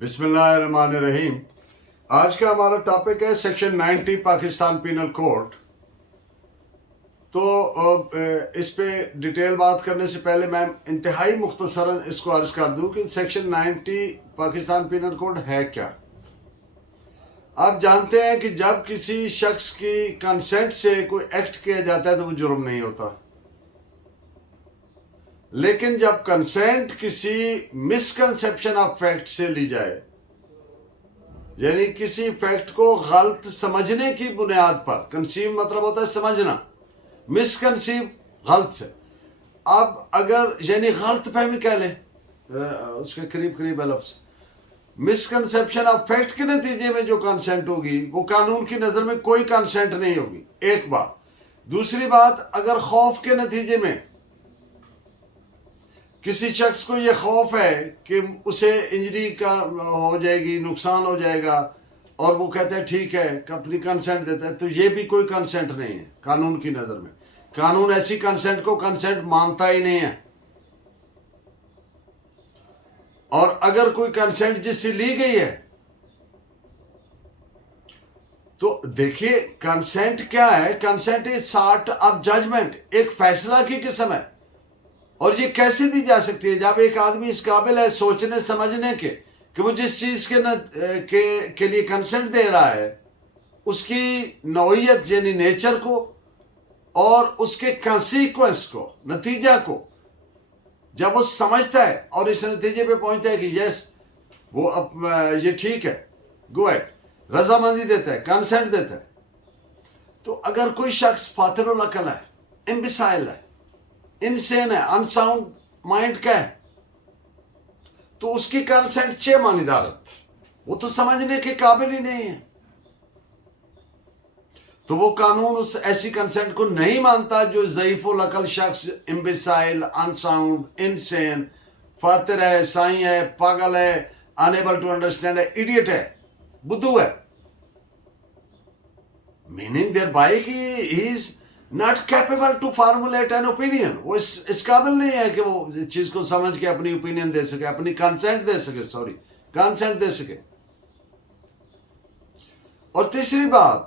बिस्मिल्लाहिर्रहमानिर्रहीम। आज का हमारा टॉपिक है सेक्शन 90 पाकिस्तान पीनल कोड। तो इस पे डिटेल बात करने से पहले मैं इंतहाई मुख्तसरन इसको अर्ज कर दूं कि सेक्शन 90 पाकिस्तान पीनल कोड है क्या। आप जानते हैं कि जब किसी शख्स की कंसेंट से कोई एक्ट किया जाता है तो वो जुर्म नहीं होता, लेकिन जब कंसेंट किसी मिसकंसेप्शन ऑफ फैक्ट से ली जाए, यानी किसी फैक्ट को गलत समझने की बुनियाद पर, कंसीव मतलब होता है समझना, मिसकंसीव गलत से। अब अगर यानी गलत फहमी कह ले, उसके करीब करीब लफ्ज, मिसकंसेप्शन ऑफ फैक्ट के नतीजे में जो कंसेंट होगी वो कानून की नजर में कोई कंसेंट नहीं होगी, एक बात। दूसरी बात, अगर खौफ के नतीजे में किसी शख्स को यह खौफ है कि उसे इंजरी का हो जाएगी, नुकसान हो जाएगा, और वो कहता है ठीक है, अपनी कंसेंट देता है, तो ये भी कोई कंसेंट नहीं है कानून की नज़र में। कानून ऐसी कंसेंट को कंसेंट मानता ही नहीं है। और अगर कोई कंसेंट जिससे ली गई है तो देखिए कंसेंट क्या है। Consent is sort of judgement, एक फैसला की किस्म है। और ये कैसे दी जा सकती है? जब एक आदमी इस काबिल है सोचने समझने के कि वो जिस चीज के लिए कंसेंट दे रहा है उसकी नौइयत यानी नेचर को और उसके कंसीक्वेंस को, नतीजा को जब वो समझता है और इस नतीजे पे पहुंचता है कि यस वो अब ये ठीक है, गो एट, रजामंदी देता है, कंसेंट देता है। तो अगर कोई शख्स फातिरुल अकल है, इम्बिसाइल है, इनसेन है, अनसाउंड माइंड का है, तो उसकी कंसेंट चे मानिदारत, वो तो समझने के काबिल ही नहीं है। तो वो कानून उस ऐसी कंसेंट को नहीं मानता जो ज़ईफुल अकल शख्स, इम्बिसाइल, अनसाउंड, इनसेन, फातिर है, साई है, पागल है, अनएबल टू अंडरस्टैंड है, इडियट है, बुद्धू है। Meaning there bye he is not capable to formulate an opinion. वो इस काबिल नहीं है कि वो चीज को समझ के अपनी ओपिनियन दे सके, अपनी कंसेंट दे सके, कंसेंट दे सके। और तीसरी बात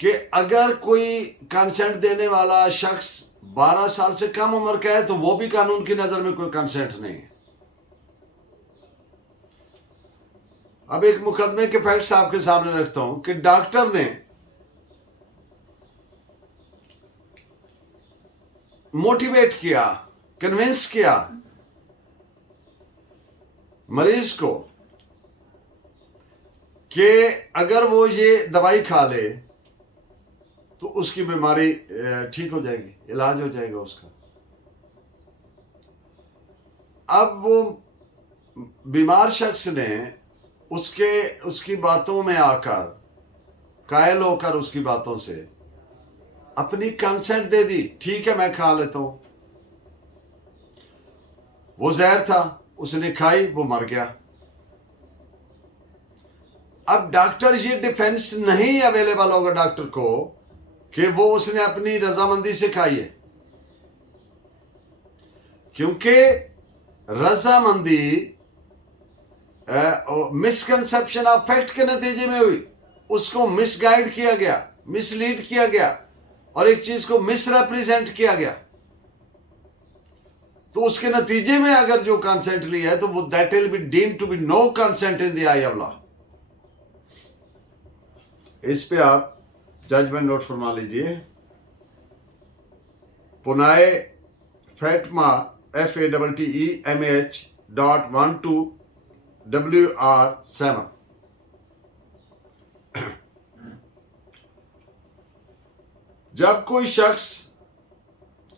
कि अगर कोई कंसेंट देने वाला शख्स 12 साल से कम उम्र का है तो वो भी कानून की नजर में कोई कंसेंट नहीं है। अब एक मुकदमे के फैक्ट्स आपके सामने रखता हूं कि डॉक्टर ने मोटिवेट किया, कन्विंस किया मरीज को कि अगर वो ये दवाई खा ले तो उसकी बीमारी ठीक हो जाएगी, इलाज हो जाएगा उसका। अब वो बीमार शख्स ने उसकी बातों में आकर, कायल होकर उसकी बातों से अपनी कंसेंट दे दी, ठीक है मैं खा लेता हूं। वो जहर था, उसने खाई, वो मर गया। अब डॉक्टर, ये डिफेंस नहीं अवेलेबल होगा डॉक्टर को कि वो उसने अपनी रजामंदी से खाई है, क्योंकि रजामंदी मिसकंसेप्शन ऑफ फैक्ट के नतीजे में हुई। उसको मिसगाइड किया गया, मिसलीड किया गया और एक चीज को मिसरिप्रेजेंट किया गया। तो उसके नतीजे में अगर जो कंसेंट लिया है तो वो that will be deemed to be no consent in the eye of law. इस पे आप जजमेंट नोट फरमा लीजिए। पुनाए फैटमा FATTEMAH.12WR7। जब कोई शख्स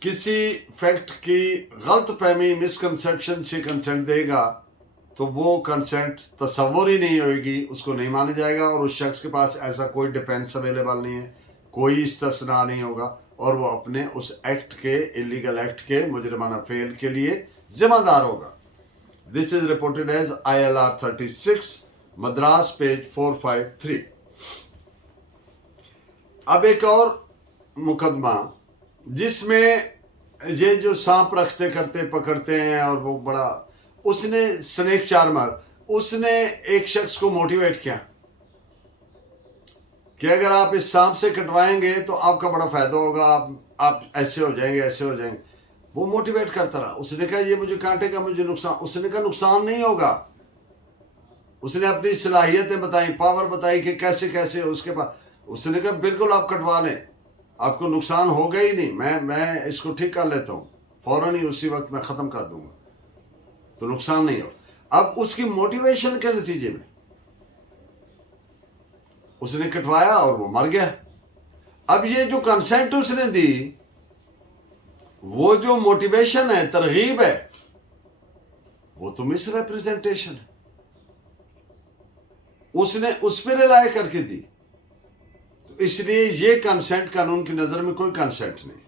किसी फैक्ट की गलत फहमी, मिसकंसेप्शन से कंसेंट देगा तो वो कंसेंट तस्वुर ही नहीं होगी, उसको नहीं माना जाएगा और उस शख्स के पास ऐसा कोई डिफेंस अवेलेबल नहीं है, कोई इस्तिस्ना नहीं होगा और वो अपने उस एक्ट के, इलीगल एक्ट के, मुजरिमाना फेल के लिए जिम्मेदार होगा। This is reported as ILR 36 Madras page 453। अब एक और मुकदमा जिसमें ये जो सांप रखते करते पकड़ते हैं और वो बड़ा उसने स्नेक चार्मर, उसने एक शख्स को मोटिवेट किया कि अगर आप इस सांप से कटवाएंगे तो आपका बड़ा फायदा होगा, आप ऐसे हो जाएंगे, ऐसे हो जाएंगे। वो मोटिवेट करता रहा। उसने कहा ये मुझे काटेगा, मुझे नुकसान। उसने कहा नुकसान नहीं होगा। उसने अपनी सलाहियतें बताई, पावर बताई कि कैसे कैसे उसके पास। उसने कहा बिल्कुल आप कटवा लें, आपको नुकसान होगा ही नहीं, मैं इसको ठीक कर लेता हूँ, फौरन ही उसी वक्त मैं ख़त्म कर दूंगा, तो नुकसान नहीं हो। अब उसकी मोटिवेशन के नतीजे में उसने कटवाया और वो मर गया। अब ये जो कंसेंट उसने दी, वो जो मोटिवेशन है, तरगीब है, वो तो मिस रिप्रेजेंटेशन है। उसने उस पर रिलाय करके दी, तो इसलिए ये कंसेंट कानून की नजर में कोई कंसेंट नहीं।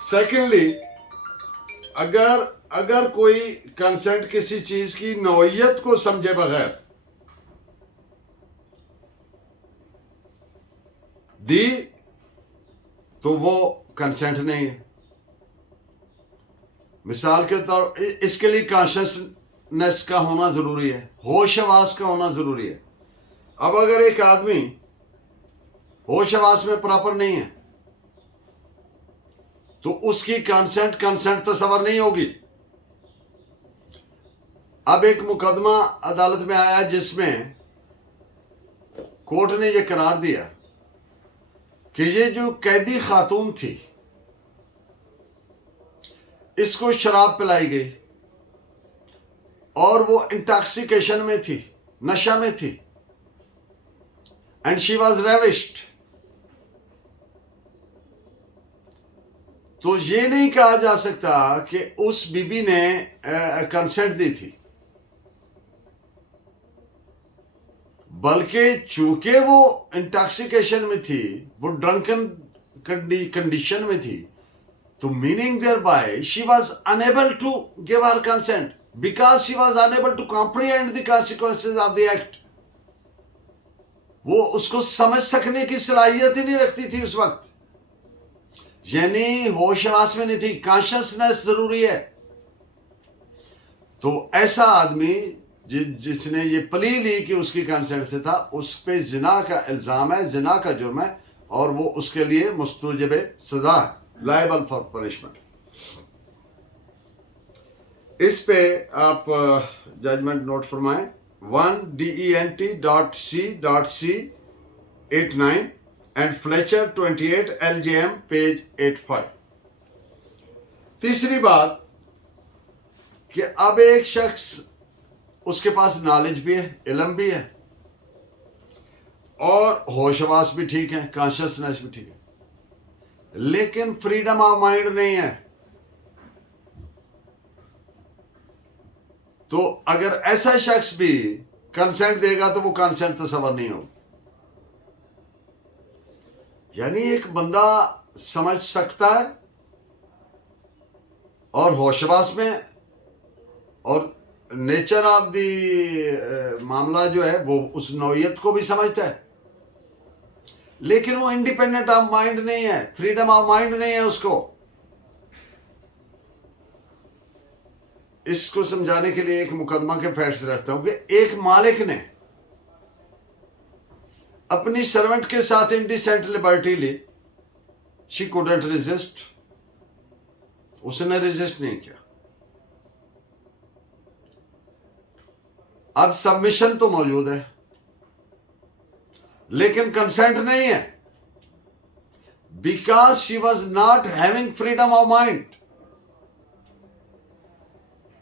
सेकेंडली, अगर कोई कंसेंट किसी चीज की नौइयत को समझे बगैर दी तो वो कंसेंट नहीं है। मिसाल के तौर, इसके लिए कॉन्शियसनेस का होना जरूरी है, होश हवास का होना जरूरी है। अब अगर एक आदमी होश हवास में प्रॉपर नहीं है तो उसकी कंसेंट तस्वर नहीं होगी। अब एक मुकदमा अदालत में आया जिसमें कोर्ट ने यह करार दिया कि ये जो कैदी खातून थी, इसको शराब पिलाई गई और वो इंटॉक्सिकेशन में थी, नशा में थी, एंड शी वॉज रेविश्ड। तो ये नहीं कहा जा सकता कि उस बीबी ने कंसेंट दी थी, बल्कि चूंकि वो इंटॉक्सिकेशन में थी, वो ड्रंकन कंडीशन में थी, तो meaning there by she was unable to give her consent because she was unable to comprehend the consequences of the act. वो उसको समझ सकने की सलाहियत ही नहीं रखती थी उस वक्त, यानी होश हवास में नहीं थी। कॉन्शियसनेस जरूरी है। तो ऐसा आदमी जिसने ये प्ली ली कि उसकी कंसेंट से था, उस पे जिना का इल्जाम है, जिना का जुर्म है, और वो उसके लिए मुस्तूजब सजा है, लायबल फॉर पनिशमेंट। इस पे आप जजमेंट नोट फरमाएं, 1DENT.C.C89 and Fletcher 28 LJM page 85। तीसरी बात कि अब एक शख्स, उसके पास नॉलेज भी है, इल्म भी है, और होशवास भी ठीक है, कॉन्शियसनेस भी ठीक है, लेकिन फ्रीडम ऑफ माइंड नहीं है। तो अगर ऐसा शख्स भी कंसेंट देगा तो वो कंसेंट तस्वर नहीं होगा। यानी एक बंदा समझ सकता है और होशवास में, और नेचर ऑफ द मामला जो है वो उस नौइयत को भी समझता है, लेकिन वो इंडिपेंडेंट ऑफ माइंड नहीं है, फ्रीडम ऑफ माइंड नहीं है उसको। इसको समझाने के लिए एक मुकदमा के फैक्ट्स रखता हूं कि एक मालिक ने अपनी सर्वेंट के साथ इंडिसेंट लिबर्टी ली। शी कुडंट रेजिस्ट, उसने रेजिस्ट नहीं किया। अब सबमिशन तो मौजूद है लेकिन कंसेंट नहीं है, because she was not having freedom of mind.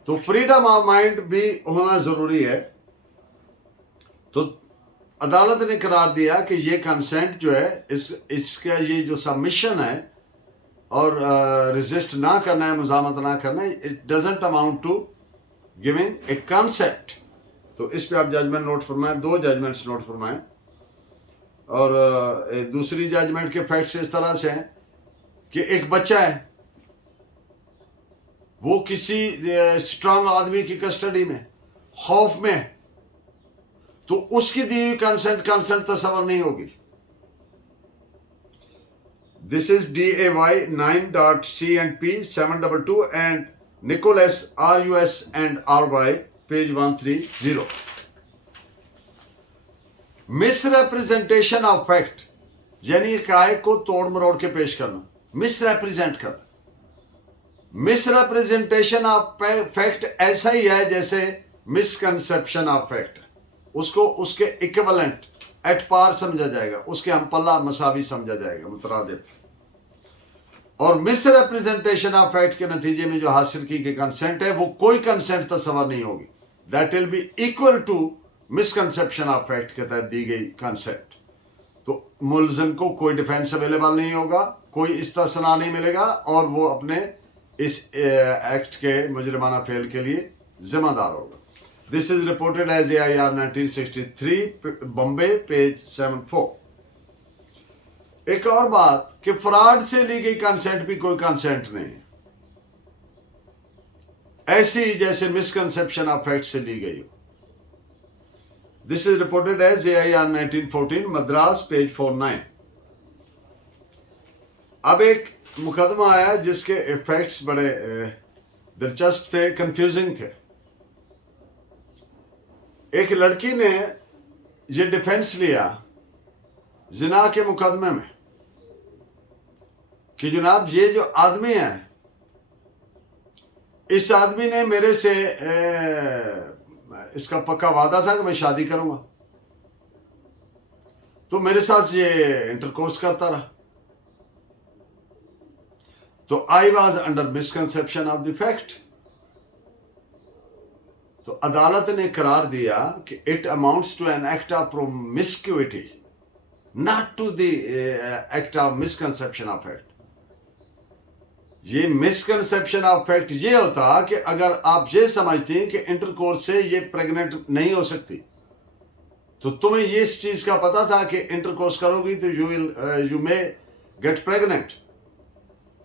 तो फ्रीडम ऑफ माइंड भी होना जरूरी है। तो अदालत ने करार दिया कि ये कंसेंट जो है, इसका ये जो सबमिशन है और रेजिस्ट ना करना है, मुजामत ना करना है, it doesn't amount to giving a consent. तो इस पे आप जजमेंट नोट फरमाएं, 2 जजमेंट्स नोट फरमाएं। और दूसरी जजमेंट के फैक्ट्स इस तरह से हैं कि एक बच्चा है, वो किसी स्ट्रांग आदमी की कस्टडी में, खौफ में है, तो उसकी दी हुई कंसेंट तस्वर नहीं होगी। This is DAY 9.C&P 722 and Nicholas RUS and RY page 130. Misrepresentation of fact यानी हकायक को तोड़ मरोड़ के पेश करना, मिसरिप्रेजेंट करना। मिसरिप्रेजेंटेशन ऑफ फैक्ट ऐसा ही है जैसे मिसकंसेप्शन ऑफ फैक्ट, उसको उसके इक्विवेलेंट एट पार समझा जाएगा, उसके हमपल्ला मसावी समझा जाएगा, मुतरादिफ। और मिसरिप्रेजेंटेशन ऑफ फैक्ट के नतीजे में जो हासिल की गई कंसेंट है वो कोई कंसेंट तस्वर नहीं होगी, that will be equal to misconception of fact के तहत दी गई कंसेप्ट। तो मुलजिम को कोई डिफेंस अवेलेबल नहीं होगा, कोई इस्तिस्ना नहीं मिलेगा और वो अपने इस एक्ट के मुजरिमाना फेल के लिए जिम्मेदार होगा। This is reported as AIR 1963 Bombay page 74। एक और बात कि फ्रॉड से ली गई कंसेंट भी कोई कंसेंट नहीं, ऐसी जैसे मिसकंसेप्शन ऑफ फैक्ट से ली गई हो। This is reported as AIR 1914 Madras page 49। अब एक मुकदमा आया जिसके इफेक्ट्स बड़े दिलचस्प थे, कंफ्यूजिंग थे। एक लड़की ने ये डिफेंस लिया जिना के मुकदमे में कि जनाब ये जो आदमी है, इस आदमी ने मेरे से इसका पक्का वादा था कि मैं शादी करूंगा, तो मेरे साथ ये इंटरकोर्स करता रहा, तो I was under misconception of the fact. तो अदालत ने करार दिया कि it amounts to an act of promiscuity, not to the act of misconception of fact. ये मिसकंसेप्शन ऑफ फैक्ट ये होता कि अगर आप ये समझती हैं कि इंटरकोर्स से ये प्रेग्नेंट नहीं हो सकती, तो तुम्हें ये इस चीज का पता था कि इंटरकोर्स करोगी तो यू मे गेट प्रेग्नेंट,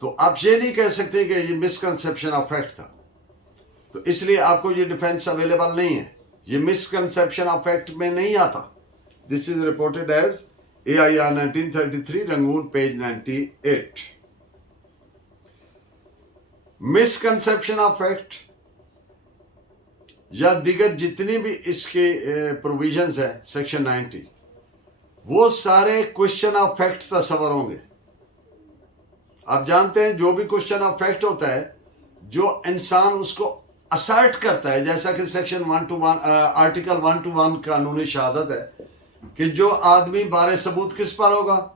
तो आप ये नहीं कह सकते कि ये मिसकंसेप्शन ऑफ फैक्ट था, तो इसलिए आपको ये डिफेंस अवेलेबल नहीं है, ये मिसकंसेप्शन ऑफ फैक्ट में नहीं आता। This is reported as AIR 1933 Rangoon page 98। Misconception of fact या दीगर जितनी भी इसके प्रोविजंस है सेक्शन 90, वो सारे क्वेश्चन ऑफ फैक्ट तस्वर होंगे। आप जानते हैं जो भी क्वेश्चन ऑफ फैक्ट होता है, जो इंसान उसको असर्ट करता है, जैसा कि सेक्शन 121 आर्टिकल 121 कानूनी शहादत है कि जो आदमी बारे सबूत किस पर होगा,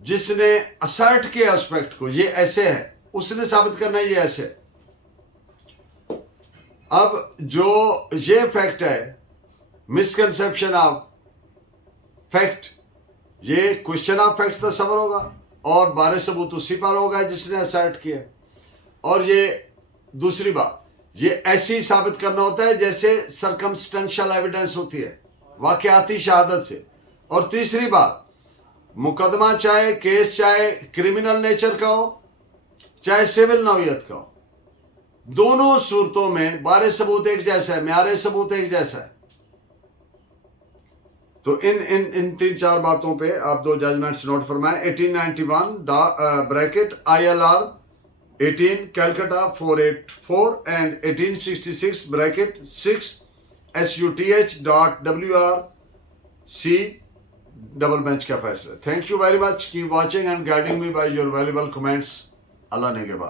जिसने असर्ट किया उस फैक्ट को, ये ऐसे है, उसने साबित करना है ये ऐसे। अब जो ये फैक्ट है मिसकंसेप्शन ऑफ फैक्ट, ये क्वेश्चन ऑफ फैक्ट तस्वर होगा और बारे सबूत उसी पर होगा जिसने असर्ट किया। और ये दूसरी बात, ये ऐसी साबित करना होता है जैसे सरकमस्टेंशियल एविडेंस होती है वाकयाती शहादत से। और तीसरी बात, मुकदमा चाहे केस चाहे क्रिमिनल नेचर का हो चाहे सिविल नौयत का हो, दोनों सूरतों में बारे सबूत एक जैसा है, म्यारे सबूत एक जैसा है। तो इन 3-4 बातों पे आप 2 जजमेंट्स नोट फरमाएं। 1891 bracket ILR 18 Calcutta 484 and 1866 bracket 6 SUTH.WRC double bench का फैसला। Thank you very much, keep watching and guiding me by your valuable comments. अल्लाह ने के बाद।